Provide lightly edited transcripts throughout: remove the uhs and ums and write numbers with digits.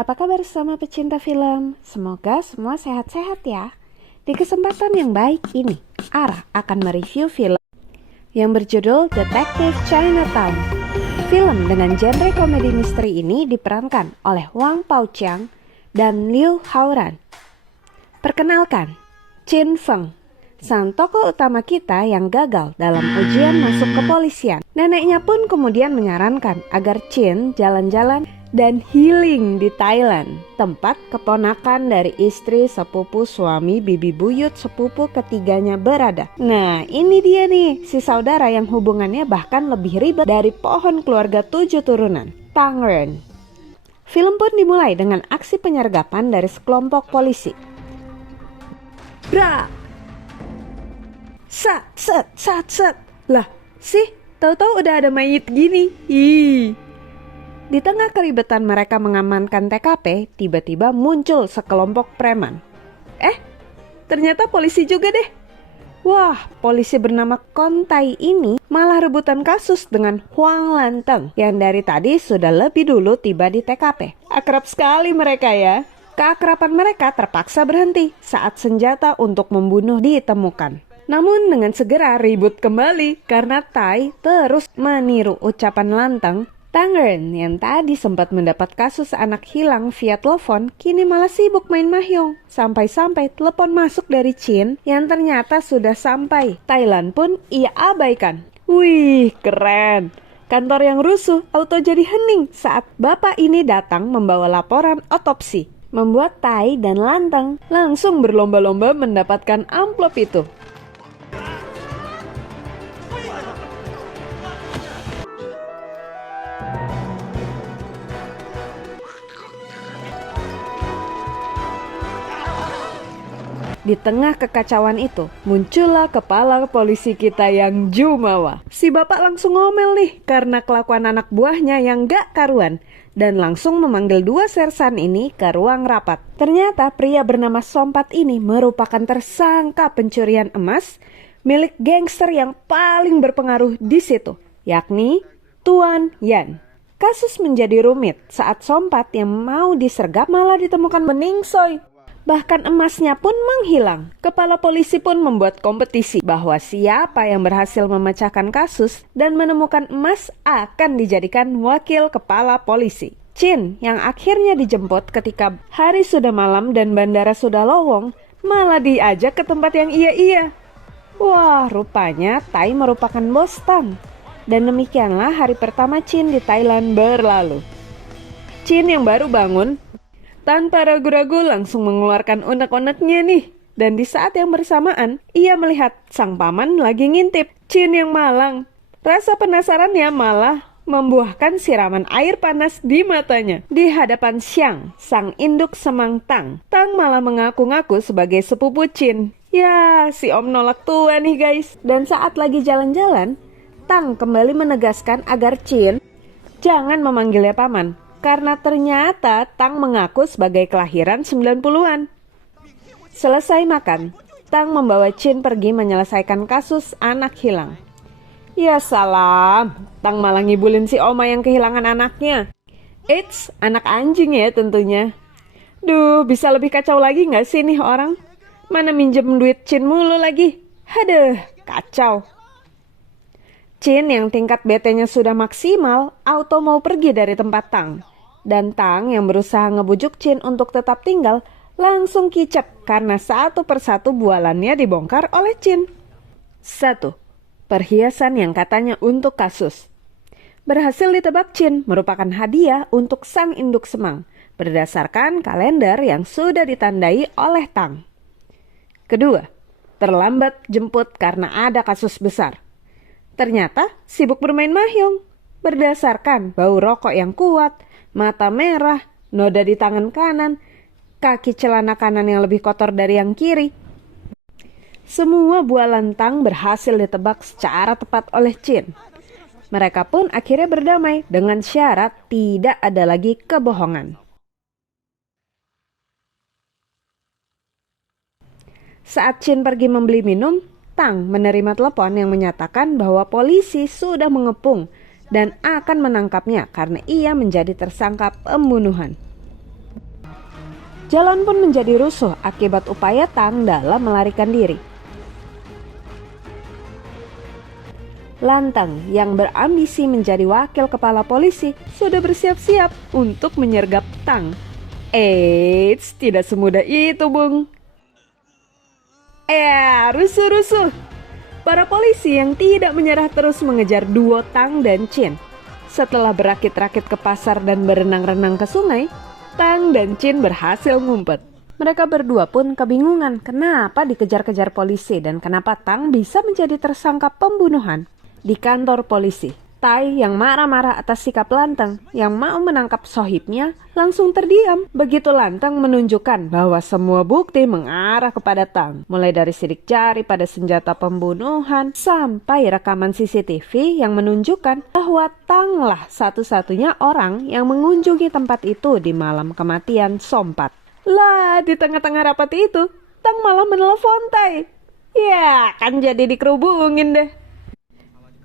Apa kabar sama pecinta film? Semoga semua sehat-sehat ya. Di kesempatan yang baik ini, Ara akan mereview film yang berjudul Detective Chinatown. Film dengan genre komedi misteri ini diperankan oleh Wang Pouchiang dan Liu Haoran. Perkenalkan, Chin Feng, sang tokoh utama kita yang gagal dalam ujian masuk kepolisian. Neneknya pun kemudian menyarankan agar Chin jalan-jalan dan healing di Thailand, tempat keponakan dari istri sepupu suami bibi buyut sepupu ketiganya berada. Nah, ini dia nih, si saudara yang hubungannya bahkan lebih ribet dari pohon keluarga 7 turunan, Tang Ren. Film pun dimulai dengan aksi penyergapan dari sekelompok polisi. Bra! Sat, set, sat, set. Lah, sih, tahu-tahu udah ada mayit gini. Ih. Di tengah keribetan mereka mengamankan TKP, tiba-tiba muncul sekelompok preman. Ternyata polisi juga deh. Wah, polisi bernama Kontai ini malah rebutan kasus dengan Huang Lanteng yang dari tadi sudah lebih dulu tiba di TKP. Akrab sekali mereka ya. Keakraban mereka terpaksa berhenti saat senjata untuk membunuh ditemukan. Namun dengan segera ribut kembali karena Tai terus meniru ucapan Lanteng. Tang Ren yang tadi sempat mendapat kasus anak hilang via telepon kini malah sibuk main mahjong. Sampai-sampai telepon masuk dari Chin yang ternyata sudah sampai. Thailand pun ia abaikan. Wih, keren. Kantor yang rusuh auto jadi hening saat bapak ini datang membawa laporan otopsi. Membuat Tai dan Lanteng langsung berlomba-lomba mendapatkan amplop itu. Di tengah kekacauan itu, muncullah kepala polisi kita yang jumawa. Si bapak langsung ngomel nih karena kelakuan anak buahnya yang gak karuan. Dan langsung memanggil 2 sersan ini ke ruang rapat. Ternyata pria bernama Sompat ini merupakan tersangka pencurian emas milik gangster yang paling berpengaruh di situ, yakni Tuan Yan. Kasus menjadi rumit saat Sompat yang mau disergap malah ditemukan meningsoy. Bahkan emasnya pun menghilang. Kepala polisi pun membuat kompetisi bahwa siapa yang berhasil memecahkan kasus dan menemukan emas akan dijadikan wakil kepala polisi. Chin yang akhirnya dijemput ketika hari sudah malam dan bandara sudah lowong malah diajak ke tempat yang iya-iya. Wah, rupanya Tai merupakan bos Tang. Dan demikianlah hari pertama Chin di Thailand berlalu. Chin yang baru bangun tanpa ragu-ragu langsung mengeluarkan unek-uneknya nih. Dan di saat yang bersamaan, ia melihat sang paman lagi ngintip. Chin yang malang. Rasa penasarannya malah membuahkan siraman air panas di matanya. Di hadapan Xiang, sang induk semang Tang. Tang malah mengaku-ngaku sebagai sepupu Chin. Ya, si om nolak tua nih guys. Dan saat lagi jalan-jalan, Tang kembali menegaskan agar Chin jangan memanggilnya paman. Karena ternyata Tang mengaku sebagai kelahiran 90-an. Selesai makan, Tang membawa Chin pergi menyelesaikan kasus anak hilang. Ya salam, Tang malah ngibulin si oma yang kehilangan anaknya. Eits, anak anjing ya tentunya. Duh, bisa lebih kacau lagi gak sih nih orang? Mana minjem duit Chin mulu lagi. Haduh, kacau. Chin yang tingkat BT-nya sudah maksimal, auto mau pergi dari tempat Tang. Dan Tang yang berusaha ngebujuk Chin untuk tetap tinggal, langsung kicep karena satu persatu bualannya dibongkar oleh Chin. 1. Perhiasan yang katanya untuk kasus. Berhasil ditebak Chin merupakan hadiah untuk sang induk semang, berdasarkan kalender yang sudah ditandai oleh Tang. Kedua, terlambat jemput karena ada kasus besar. Ternyata sibuk bermain mahjong, berdasarkan bau rokok yang kuat, mata merah, noda di tangan kanan, kaki celana kanan yang lebih kotor dari yang kiri. Semua bualan Tang berhasil ditebak secara tepat oleh Chin. Mereka pun akhirnya berdamai dengan syarat tidak ada lagi kebohongan. Saat Chin pergi membeli minum, Tang menerima telepon yang menyatakan bahwa polisi sudah mengepung dan akan menangkapnya karena ia menjadi tersangka pembunuhan. Jalan pun menjadi rusuh akibat upaya Tang dalam melarikan diri. Lantang yang berambisi menjadi wakil kepala polisi sudah bersiap-siap untuk menyergap Tang. Eits, tidak semudah itu, Bung. Rusuh-rusuh. Para polisi yang tidak menyerah terus mengejar duo Tang dan Chin. Setelah berakit-rakit ke pasar dan berenang-renang ke sungai, Tang dan Chin berhasil ngumpet. Mereka berdua pun kebingungan kenapa dikejar-kejar polisi dan kenapa Tang bisa menjadi tersangka pembunuhan. Di kantor polisi, Tai yang marah-marah atas sikap Lantang yang mau menangkap sohibnya langsung terdiam. Begitu Lantang menunjukkan bahwa semua bukti mengarah kepada Tang, mulai dari sidik jari pada senjata pembunuhan sampai rekaman CCTV yang menunjukkan bahwa Tang lah satu-satunya orang yang mengunjungi tempat itu di malam kematian Sompat. Lah, di tengah-tengah rapat itu, Tang malah menelpon Tai. Ya, kan jadi dikerubungin deh.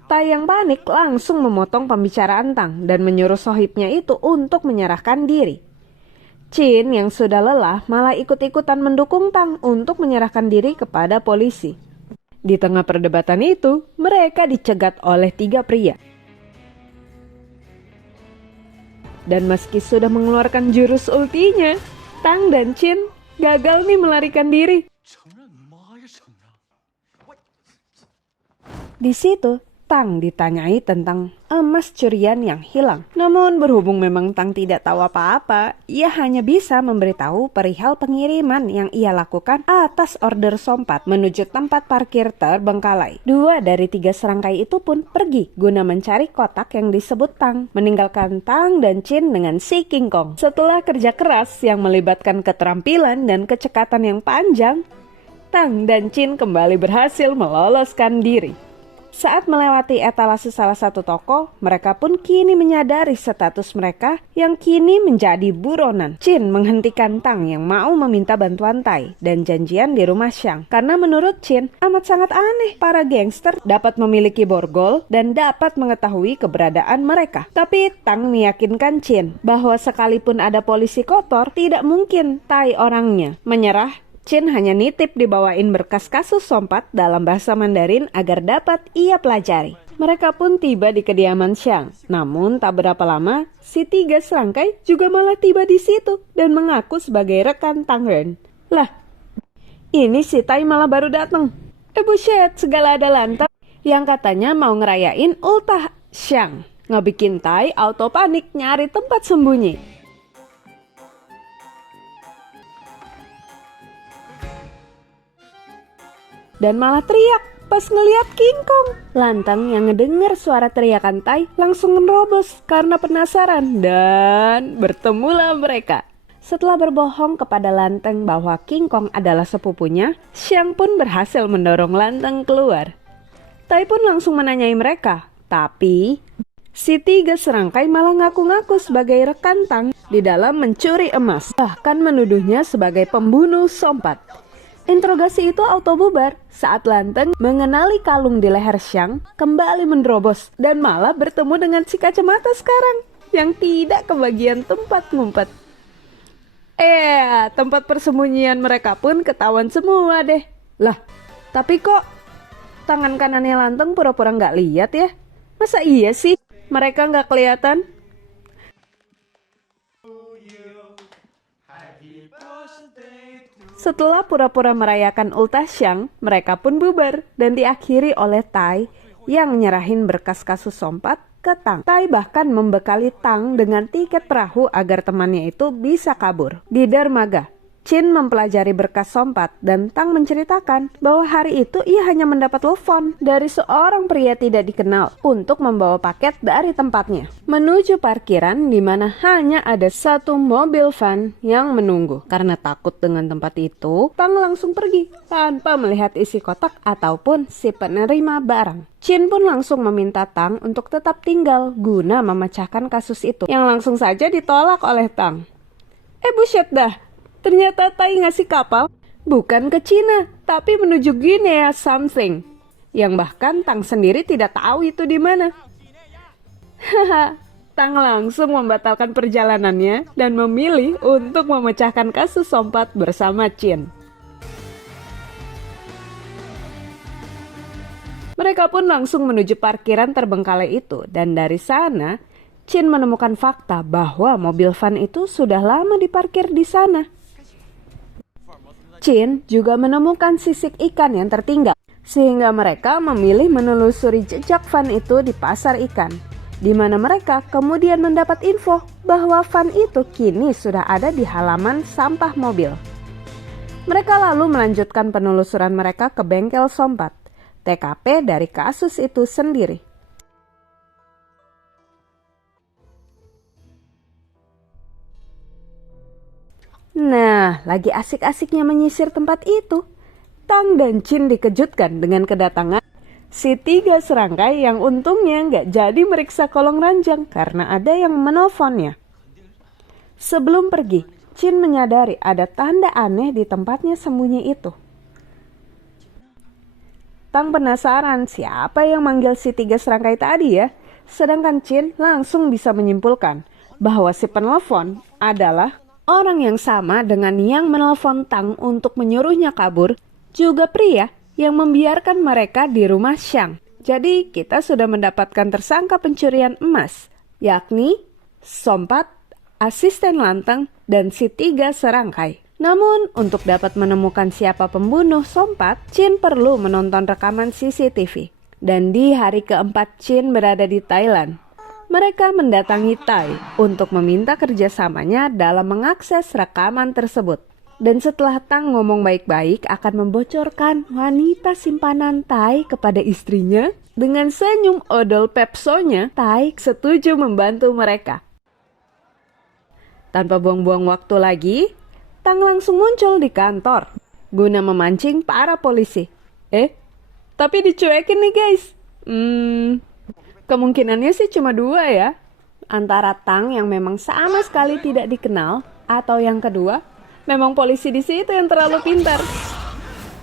Tai yang panik langsung memotong pembicaraan Tang dan menyuruh sohibnya itu untuk menyerahkan diri. Chin yang sudah lelah malah ikut-ikutan mendukung Tang untuk menyerahkan diri kepada polisi. Di tengah perdebatan itu, mereka dicegat oleh 3 pria. Dan meski sudah mengeluarkan jurus ultinya, Tang dan Chin gagal nih melarikan diri. Di situ, Tang ditanyai tentang emas curian yang hilang. Namun berhubung memang Tang tidak tahu apa-apa, ia hanya bisa memberitahu perihal pengiriman yang ia lakukan atas order Sompat menuju tempat parkir terbengkalai. 2 dari 3 serangkai itu pun pergi guna mencari kotak yang disebut Tang, meninggalkan Tang dan Chin dengan si King Kong. Setelah kerja keras yang melibatkan keterampilan dan kecekatan yang panjang, Tang dan Chin kembali berhasil meloloskan diri. Saat melewati etalase salah satu toko, mereka pun kini menyadari status mereka yang kini menjadi buronan. Chin menghentikan Tang yang mau meminta bantuan Tai dan janjian di rumah Xiang. Karena menurut Chin, amat sangat aneh para gangster dapat memiliki borgol dan dapat mengetahui keberadaan mereka. Tapi Tang meyakinkan Chin bahwa sekalipun ada polisi kotor, tidak mungkin Tai orangnya. Menyerah, Chin hanya nitip dibawain berkas kasus Sompat dalam bahasa Mandarin agar dapat ia pelajari. Mereka pun tiba di kediaman Xiang. Namun tak berapa lama, si 3 serangkai juga malah tiba di situ dan mengaku sebagai rekan Tang Ren. Lah, ini si Tai malah baru datang. Buset, segala ada Lantang yang katanya mau ngerayain ultah Xiang. Ngebikin Tai auto panik nyari tempat sembunyi. Dan malah teriak pas ngeliat King Kong. Lantang yang ngedenger suara teriakan Tai langsung menerobos karena penasaran dan bertemulah mereka. Setelah berbohong kepada Lantang bahwa King Kong adalah sepupunya, Xiang pun berhasil mendorong Lantang keluar. Tai pun langsung menanyai mereka, tapi si 3 serangkai malah ngaku-ngaku sebagai rekan Tang di dalam mencuri emas, bahkan menuduhnya sebagai pembunuh Sompat. Interogasi itu auto bubar saat Lantang mengenali kalung di leher Xiang kembali menerobos dan malah bertemu dengan si kacamata sekarang yang tidak kebagian tempat ngumpet. Tempat persembunyian mereka pun ketahuan semua deh. Lah, tapi kok tangan kanannya Lantang pura-pura nggak lihat ya? Masa iya sih mereka nggak kelihatan? Setelah pura-pura merayakan ultah Xiang, mereka pun bubar dan diakhiri oleh Tai yang nyerahin berkas kasus Sompat ke Tang. Tai bahkan membekali Tang dengan tiket perahu agar temannya itu bisa kabur. Di dermaga, Chin mempelajari berkas Sompat dan Tang menceritakan bahwa hari itu ia hanya mendapat telepon dari seorang pria tidak dikenal untuk membawa paket dari tempatnya menuju parkiran di mana hanya ada 1 mobil van yang menunggu. Karena takut dengan tempat itu, Tang langsung pergi tanpa melihat isi kotak ataupun si penerima barang. Chin pun langsung meminta Tang untuk tetap tinggal guna memecahkan kasus itu, yang langsung saja ditolak oleh Tang. Buset dah. Ternyata Tai ngasih kapal bukan ke Cina, tapi menuju Guinea something. Yang bahkan Tang sendiri tidak tahu itu di mana. Haha, Tang langsung membatalkan perjalanannya dan memilih untuk memecahkan kasus Sompat bersama Chin. Mereka pun langsung menuju parkiran terbengkalai itu, dan dari sana Chin menemukan fakta bahwa mobil van itu sudah lama diparkir di sana. Chin juga menemukan sisik ikan yang tertinggal, sehingga mereka memilih menelusuri jejak van itu di pasar ikan, di mana mereka kemudian mendapat info bahwa van itu kini sudah ada di halaman sampah mobil. Mereka lalu melanjutkan penelusuran mereka ke bengkel Sompat, TKP dari kasus itu sendiri. Nah, lagi asik-asiknya menyisir tempat itu, Tang dan Chin dikejutkan dengan kedatangan si 3 serangkai yang untungnya nggak jadi meriksa kolong ranjang karena ada yang menelponnya. Sebelum pergi, Chin menyadari ada tanda aneh di tempatnya sembunyi itu. Tang penasaran siapa yang manggil si 3 serangkai tadi ya, sedangkan Chin langsung bisa menyimpulkan bahwa si penelpon adalah orang yang sama dengan yang menelpon Tang untuk menyuruhnya kabur, juga pria yang membiarkan mereka di rumah Xiang. Jadi kita sudah mendapatkan tersangka pencurian emas, yakni Sompat, asisten Lanteng, dan si 3 serangkai. Namun untuk dapat menemukan siapa pembunuh Sompat, Chin perlu menonton rekaman CCTV. Dan di hari keempat Chin berada di Thailand, mereka mendatangi Tai untuk meminta kerjasamanya dalam mengakses rekaman tersebut. Dan setelah Tang ngomong baik-baik akan membocorkan wanita simpanan Tai kepada istrinya, dengan senyum odol pepsonya, Tai setuju membantu mereka. Tanpa buang-buang waktu lagi, Tang langsung muncul di kantor guna memancing para polisi. Tapi dicuekin nih guys. Kemungkinannya sih cuma 2 ya. Antara Tang yang memang sama sekali tidak dikenal, atau yang kedua, memang polisi di situ yang terlalu pintar.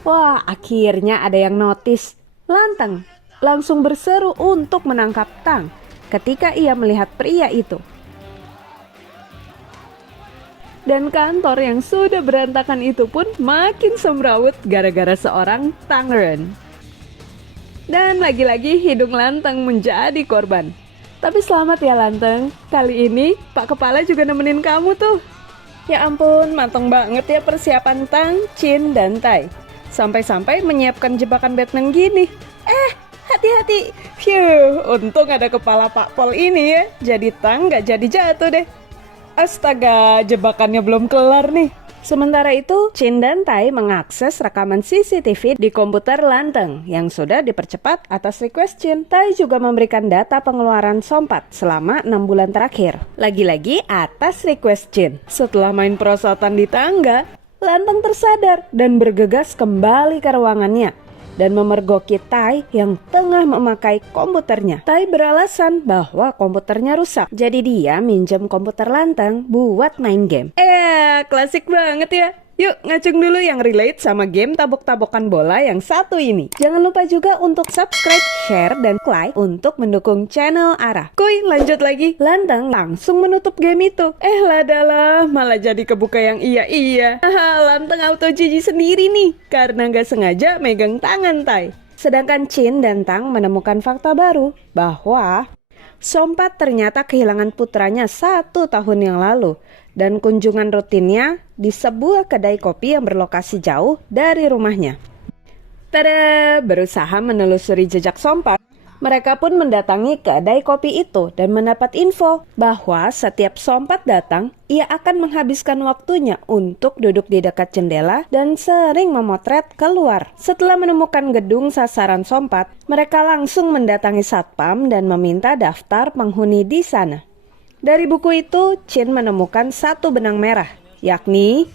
Wah, akhirnya ada yang notice. Lanteng langsung berseru untuk menangkap Tang ketika ia melihat pria itu. Dan kantor yang sudah berantakan itu pun makin semrawut gara-gara seorang Tang Ren. Dan lagi-lagi hidung Lanteng menjadi korban. Tapi selamat ya Lanteng, kali ini Pak Kepala juga nemenin kamu tuh. Ya ampun, matang banget ya persiapan Tang, Chin, dan Tai. Sampai-sampai menyiapkan jebakan Batman gini. Hati-hati. Phew, untung ada kepala Pak Pol ini ya. Jadi Tang gak jadi jatuh deh. Astaga, jebakannya belum kelar nih. Sementara itu, Chin dan Tai mengakses rekaman CCTV di komputer Lanteng yang sudah dipercepat atas request Chin. Tai juga memberikan data pengeluaran Sompat selama 6 bulan terakhir. Lagi-lagi atas request Chin. Setelah main perosotan di tangga, Lanteng tersadar dan bergegas kembali ke ruangannya dan memergoki Tai yang tengah memakai komputernya. Tai beralasan bahwa komputernya rusak, jadi dia minjem komputer Lanteng buat main game. Klasik banget ya. Yuk ngacung dulu yang relate sama game tabok-tabokan bola yang satu ini. Jangan lupa juga untuk subscribe, share, dan like untuk mendukung channel Arah. Kuy, lanjut lagi. Lanteng langsung menutup game itu. Ladalah, malah jadi kebuka yang iya. Lanteng auto GG sendiri nih, karena gak sengaja megang tangan Tai. Sedangkan Chin dan Tang menemukan fakta baru bahwa Sompat ternyata kehilangan putranya 1 tahun yang lalu. Dan kunjungan rutinnya di sebuah kedai kopi yang berlokasi jauh dari rumahnya. Tada! Berusaha menelusuri jejak Sompat, mereka pun mendatangi kedai kopi itu dan mendapat info bahwa setiap Sompat datang, ia akan menghabiskan waktunya untuk duduk di dekat jendela dan sering memotret keluar. Setelah menemukan gedung sasaran Sompat, mereka langsung mendatangi satpam dan meminta daftar penghuni di sana. Dari buku itu, Chin menemukan 1 benang merah, yakni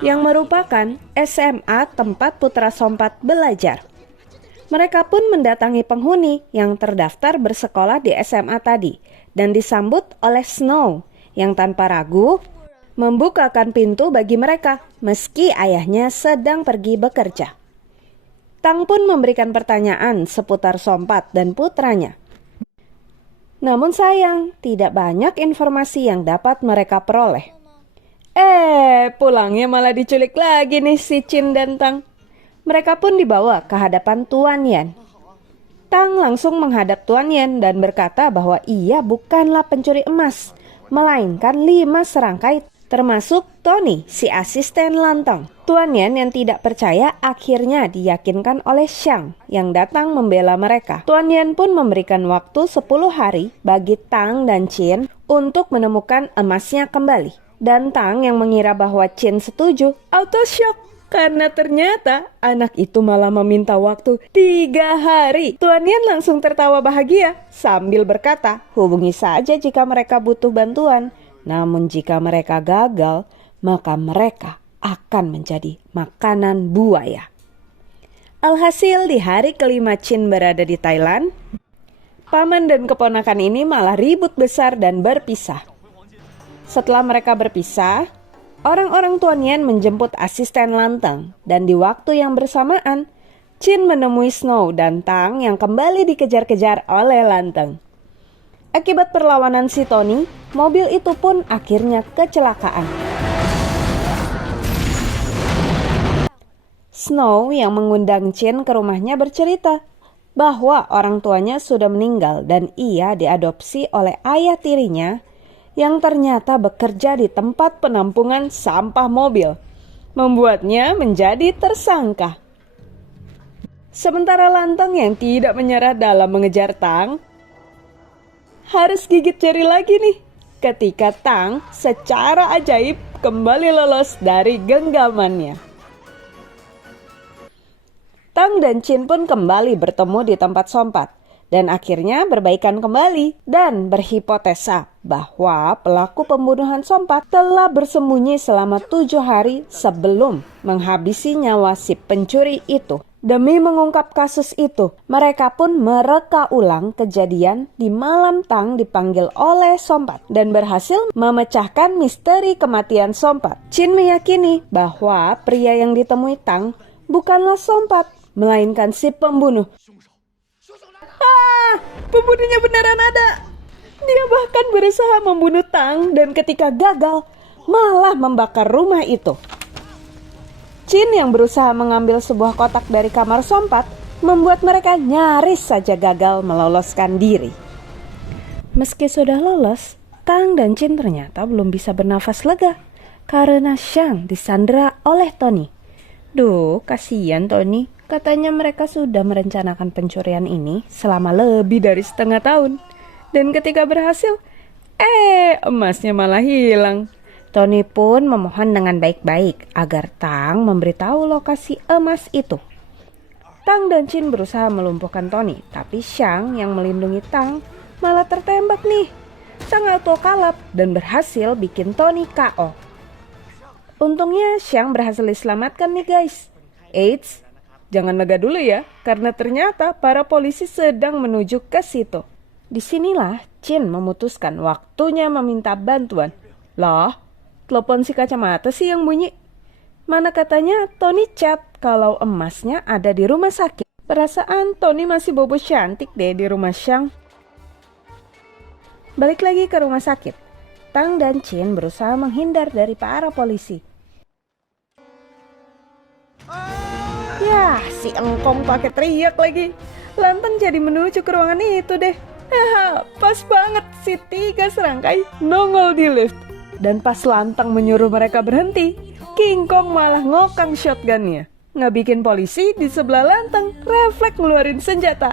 yang merupakan SMA tempat putra Sompat belajar. Mereka pun mendatangi penghuni yang terdaftar bersekolah di SMA tadi dan disambut oleh Snow yang tanpa ragu membukakan pintu bagi mereka meski ayahnya sedang pergi bekerja. Tang pun memberikan pertanyaan seputar Sompat dan putranya. Namun sayang, tidak banyak informasi yang dapat mereka peroleh. Pulangnya malah diculik lagi nih si Chin dan Tang. Mereka pun dibawa ke hadapan Tuan Yan. Tang langsung menghadap Tuan Yan dan berkata bahwa ia bukanlah pencuri emas, melainkan 5 serangkai termasuk Tony, si asisten Lantang. Tuan Yan yang tidak percaya akhirnya diyakinkan oleh Xiang yang datang membela mereka. Tuan Yan pun memberikan waktu 10 hari bagi Tang dan Chin untuk menemukan emasnya kembali. Dan Tang yang mengira bahwa Chin setuju, auto shock. Karena ternyata anak itu malah meminta waktu 3 hari. Tuan Yan langsung tertawa bahagia sambil berkata, hubungi saja jika mereka butuh bantuan. Namun jika mereka gagal, maka mereka akan menjadi makanan buaya. Alhasil di hari kelima Chin berada di Thailand, paman dan keponakan ini malah ribut besar dan berpisah. Setelah mereka berpisah, orang-orang Tuan Yan menjemput asisten Lantang dan di waktu yang bersamaan, Chin menemui Snow dan Tang yang kembali dikejar-kejar oleh Lantang. Akibat perlawanan si Tony, mobil itu pun akhirnya kecelakaan. Snow yang mengundang Chin ke rumahnya bercerita bahwa orang tuanya sudah meninggal dan ia diadopsi oleh ayah tirinya yang ternyata bekerja di tempat penampungan sampah mobil, membuatnya menjadi tersangka. Sementara Lantang yang tidak menyerah dalam mengejar Tang, harus gigit jari lagi nih ketika Tang secara ajaib kembali lolos dari genggamannya. Tang dan Chin pun kembali bertemu di tempat sompat dan akhirnya berbaikan kembali dan berhipotesa bahwa pelaku pembunuhan sompat telah bersembunyi selama 7 hari sebelum menghabisi nyawa si pencuri itu. Demi mengungkap kasus itu, mereka pun mereka ulang kejadian di malam Tang dipanggil oleh Sompat dan berhasil memecahkan misteri kematian Sompat. Chin meyakini bahwa pria yang ditemui Tang bukanlah Sompat, melainkan si pembunuh. Pembunuhnya beneran ada. Dia bahkan berusaha membunuh Tang dan ketika gagal, malah membakar rumah itu. Chin yang berusaha mengambil sebuah kotak dari kamar Sompat membuat mereka nyaris saja gagal meloloskan diri. Meski sudah lolos, Tang dan Chin ternyata belum bisa bernafas lega karena Xiang disandera oleh Tony. Duh, kasihan Tony. Katanya mereka sudah merencanakan pencurian ini selama lebih dari setengah tahun. Dan ketika berhasil, emasnya malah hilang. Tony pun memohon dengan baik-baik agar Tang memberitahu lokasi emas itu. Tang dan Chin berusaha melumpuhkan Tony, tapi Xiang yang melindungi Tang malah tertembak nih. Tang auto kalap dan berhasil bikin Tony KO. Untungnya Xiang berhasil diselamatkan nih guys. Eits, jangan lega dulu ya, karena ternyata para polisi sedang menuju ke situ. Disinilah Chin memutuskan waktunya meminta bantuan. Lah, telepon si kacamata sih yang bunyi. Mana katanya Tony chat kalau emasnya ada di rumah sakit. Perasaan Tony masih bobo cantik deh di rumah Xiang. Balik lagi ke rumah sakit. Tang dan Chin berusaha menghindar dari para polisi. Ya, si engkong pakai teriak lagi. Lantang jadi menuju ke ruangan itu deh. Pas banget si 3 serangkai nongol di lift. Dan pas Lantang menyuruh mereka berhenti, King Kong malah ngokang shotgunnya. Ngebikin polisi di sebelah Lantang refleks ngeluarin senjata.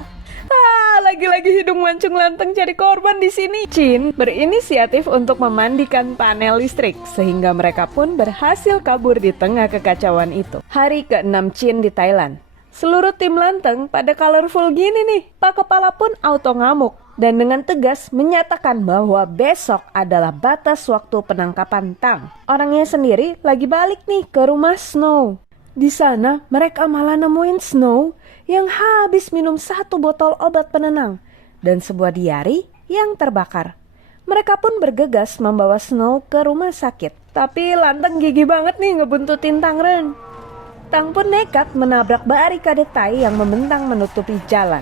Lagi-lagi hidung mancung Lantang jadi korban di sini. Chin berinisiatif untuk memandikan panel listrik sehingga mereka pun berhasil kabur di tengah kekacauan itu. Hari ke-6 Chin di Thailand. Seluruh tim Lantang pada colorful gini nih. Pak Kepala pun auto ngamuk dan dengan tegas menyatakan bahwa besok adalah batas waktu penangkapan Tang. Orangnya sendiri lagi balik nih ke rumah Snow. Di sana mereka malah nemuin Snow yang habis minum 1 botol obat penenang dan sebuah diari yang terbakar. Mereka pun bergegas membawa Snow ke rumah sakit. Tapi Lantang gigih banget nih ngebuntutin Tang Ren. Tang pun nekat menabrak barikade Thai yang membentang menutupi jalan.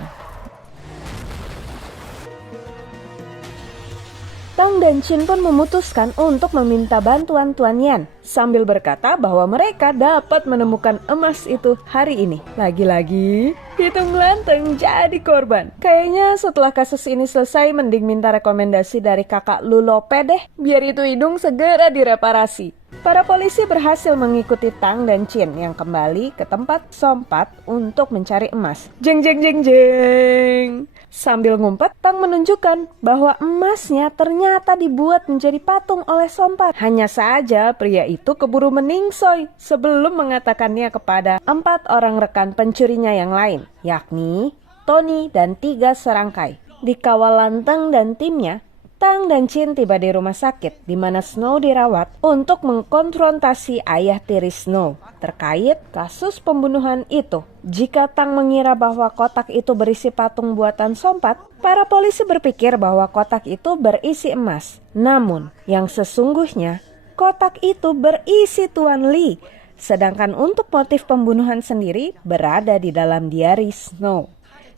Tang dan Chin pun memutuskan untuk meminta bantuan Tuan Yan sambil berkata bahwa mereka dapat menemukan emas itu hari ini. Lagi-lagi, Hitung Lanteng jadi korban. Kayaknya setelah kasus ini selesai mending minta rekomendasi dari kakak Lulope deh, biar itu hidung segera direparasi. Para polisi berhasil mengikuti Tang dan Chin yang kembali ke tempat Sompat untuk mencari emas. Jeng jeng jeng jeng. Sambil ngumpet, Tang menunjukkan bahwa emasnya ternyata dibuat menjadi patung oleh Sompat. Hanya saja pria itu keburu meningsoy sebelum mengatakannya kepada 4 orang rekan pencurinya yang lain, yakni Tony dan 3 serangkai. Dikawal Lanteng dan timnya, Tang dan Chin tiba di rumah sakit di mana Snow dirawat untuk mengkonfrontasi ayah tiri Snow terkait kasus pembunuhan itu. Jika Tang mengira bahwa kotak itu berisi patung buatan Sompat, para polisi berpikir bahwa kotak itu berisi emas. Namun, yang sesungguhnya kotak itu berisi Tuan Lee, sedangkan untuk motif pembunuhan sendiri berada di dalam diari Snow,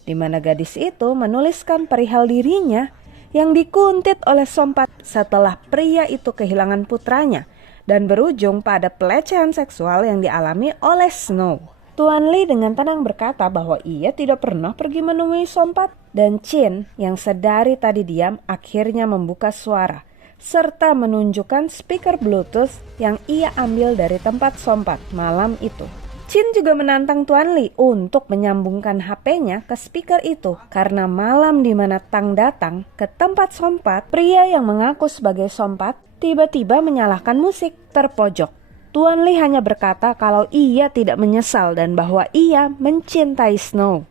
di mana gadis itu menuliskan perihal dirinya yang dikuntit oleh Sompat setelah pria itu kehilangan putranya dan berujung pada pelecehan seksual yang dialami oleh Snow. Tuan Lee dengan tenang berkata bahwa ia tidak pernah pergi menemui Sompat, dan Chin yang sedari tadi diam akhirnya membuka suara serta menunjukkan speaker Bluetooth yang ia ambil dari tempat Sompat malam itu. Chin juga menantang Tuan Lee untuk menyambungkan HP-nya ke speaker itu karena malam di mana Tang datang ke tempat Sompat, pria yang mengaku sebagai Sompat tiba-tiba menyalakan musik terpojok. Tuan Lee hanya berkata kalau ia tidak menyesal dan bahwa ia mencintai Snow.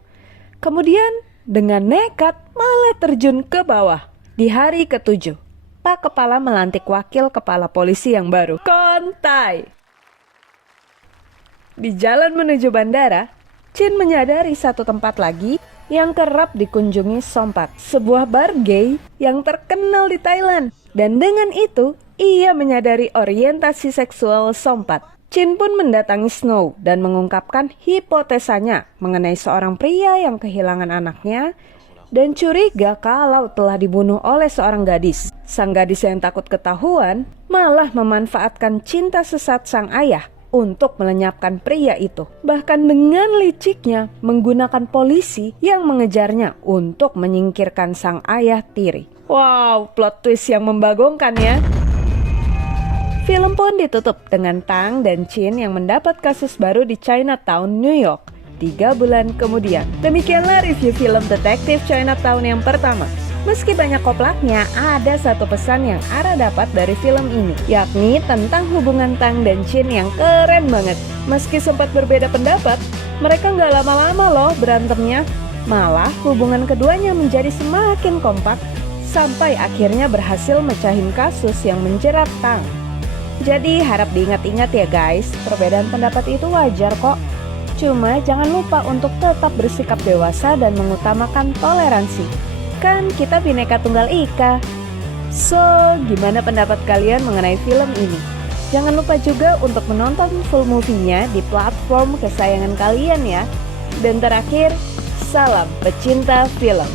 Kemudian dengan nekat malah terjun ke bawah. Di hari ke-7, Pak Kepala melantik wakil kepala polisi yang baru, Kontai. Di jalan menuju bandara, Chin menyadari satu tempat lagi yang kerap dikunjungi Sompat, sebuah bar gay yang terkenal di Thailand. Dan dengan itu, ia menyadari orientasi seksual Sompat. Chin pun mendatangi Snow dan mengungkapkan hipotesanya mengenai seorang pria yang kehilangan anaknya dan curiga kalau telah dibunuh oleh seorang gadis. Sang gadis yang takut ketahuan malah memanfaatkan cinta sesat sang ayah untuk melenyapkan pria itu. Bahkan dengan liciknya menggunakan polisi yang mengejarnya untuk menyingkirkan sang ayah tiri. Wow, plot twist yang membagongkan ya. Film pun ditutup dengan Tang dan Chin yang mendapat kasus baru di Chinatown, New York 3 bulan kemudian. Demikianlah review film detektif Chinatown yang pertama. Meski banyak koplaknya, ada satu pesan yang Ara dapat dari film ini, yakni tentang hubungan Tang dan Chin yang keren banget. Meski sempat berbeda pendapat, mereka nggak lama-lama loh berantemnya. Malah hubungan keduanya menjadi semakin kompak, sampai akhirnya berhasil mecahin kasus yang menjerat Tang. Jadi harap diingat-ingat ya guys, perbedaan pendapat itu wajar kok. Cuma jangan lupa untuk tetap bersikap dewasa dan mengutamakan toleransi. Kan kita Bhinneka Tunggal Ika. So, gimana pendapat kalian mengenai film ini? Jangan lupa juga untuk menonton full movie-nya di platform kesayangan kalian ya. Dan terakhir, salam pecinta film.